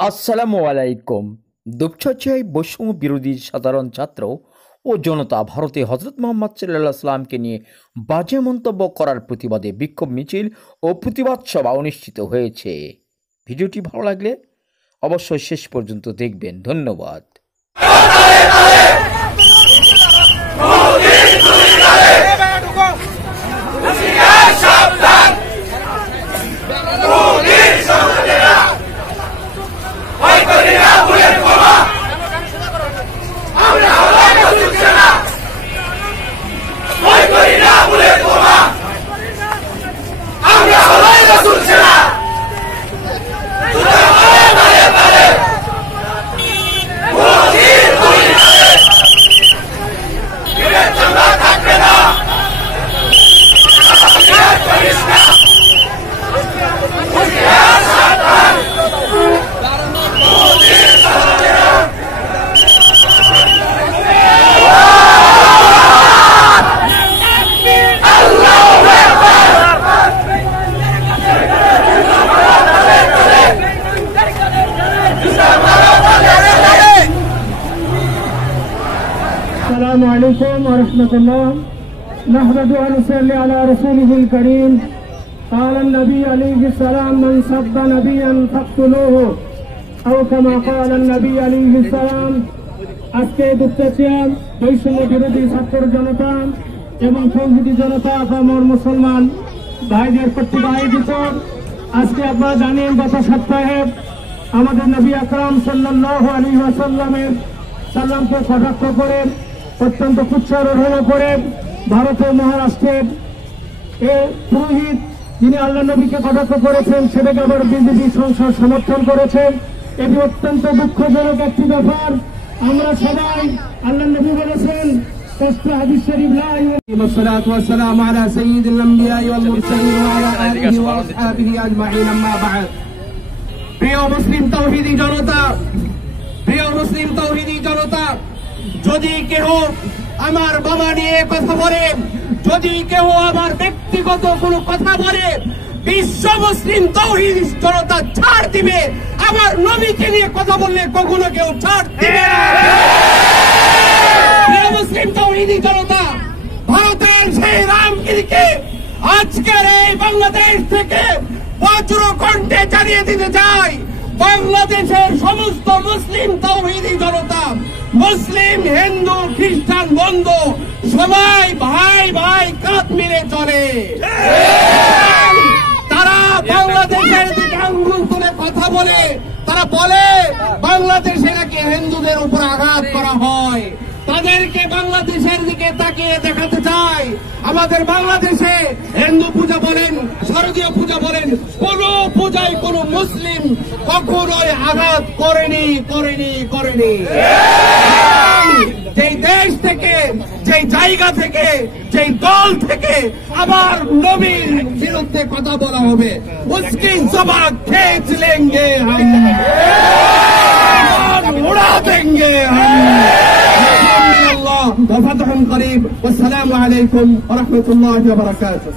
আসসালামু আলাইকুম। দুপছাচিয়ায় বৈষম্য বিরোধী সাধারণ ছাত্র ও জনতা ভারতে হজরত মোহাম্মদ সাল্লাল্লাহু আলাইহি সাল্লামকে নিয়ে বাজে মন্তব্য করার প্রতিবাদে বিক্ষোভ মিছিল ও প্রতিবাদ সভা অনুষ্ঠিত হয়েছে। ভিডিওটি ভালো লাগলে অবশ্যই শেষ পর্যন্ত দেখবেন। ধন্যবাদ। السلام عليكم ورحمة الله نحمد ونصلي على رسوله الكريم قال النبي عليه السلام من سب نبيا فاقتلوه أو كما قال النبي عليه السلام আজকে দুপছাচিয়া বৈষম্য বিরোধী ছাত্র জনতা এবং তৌহিদি জনতা আমার মুসলমান ভাইদের কর্তৃক আয়োজিত আজকে আপনারা জানেন গত সপ্তাহে আমাদের নবী আকরাম সাল্লাল্লাহু আলাইহি ওয়াসাল্লামের সালামকে কটাক্ষ করে অত্যন্ত কুচ্ছারোহণ করে ভারতের মহারাষ্ট্রের এই পুরোহিত যিনি আল্লাহ নবীকে কটাক্ষ করেছেন সেটাকে আবার বিজেপি সংসদ সমর্থন করেছেন। এটি অত্যন্ত দুঃখজনক একটি ব্যাপার। আমরা সবাই আল্লাহ নবী বলেছেন হাদিস শরীফ লা ইলাহা ওয়াসসালামু আলা সাইয়্যিদিল আমবিয়া ওয়াল মুরসালিন ওয়া আলা আলিহি ওয়া আসহাবিহি আজমাইন আম্মা বা'দ। প্রিয় মুসলিম তাওহীদি জনতা, প্রিয় মুসলিম তাওহীদি জনতা, যদি কেউ আমার বাবা নিয়ে কথা বলে, যদি কেউ আমার ব্যক্তিগত কোনো কথা বলে, বিশ্ব মুসলিম তাওহীদি জনতা ছাড় দিবে। আমার নবীকে নিয়ে কথা বললে কখনো কেউ ছাড় দিবে না। প্রিয় মুসলিম তাওহীদি জনতা, ভারতের সেই রামগিরিকে আজকের এই বাংলাদেশ থেকে বজ্র কণ্ঠে জানিয়ে দিতে চাই, বাংলাদেশের সমস্ত মুসলিম তাওহীদি জনতা, মুসলিম হিন্দু খ্রিস্টান বন্ধু সবাই ভাই ভাই কাঁধ মিলে চলে। তারা বাংলাদেশের দিকে আঙ্গুল তুলে কথা বলে, তারা বলে বাংলাদেশে নাকি হিন্দুদের উপর আঘাত করা হয়। তাদেরকে বাংলাদেশের দিকে তাকিয়ে দেখাতে চাই, আমাদের বাংলাদেশে হিন্দু পূজা বলেন, শারদীয় পূজা বলেন, কোন পূজায় কোন মুসলিম কখনোই আঘাত করেনি। যেই দেশ থেকে, যেই জায়গা থেকে, যেই দল থেকে আবার নবীর বিরুদ্ধে কথা বলা হবে, উসকি জবান খেচ লেঙ্গে হাম, উড়া দেঙ্গে হাম। وفتح قريب والسلام عليكم ورحمة الله وبركاته।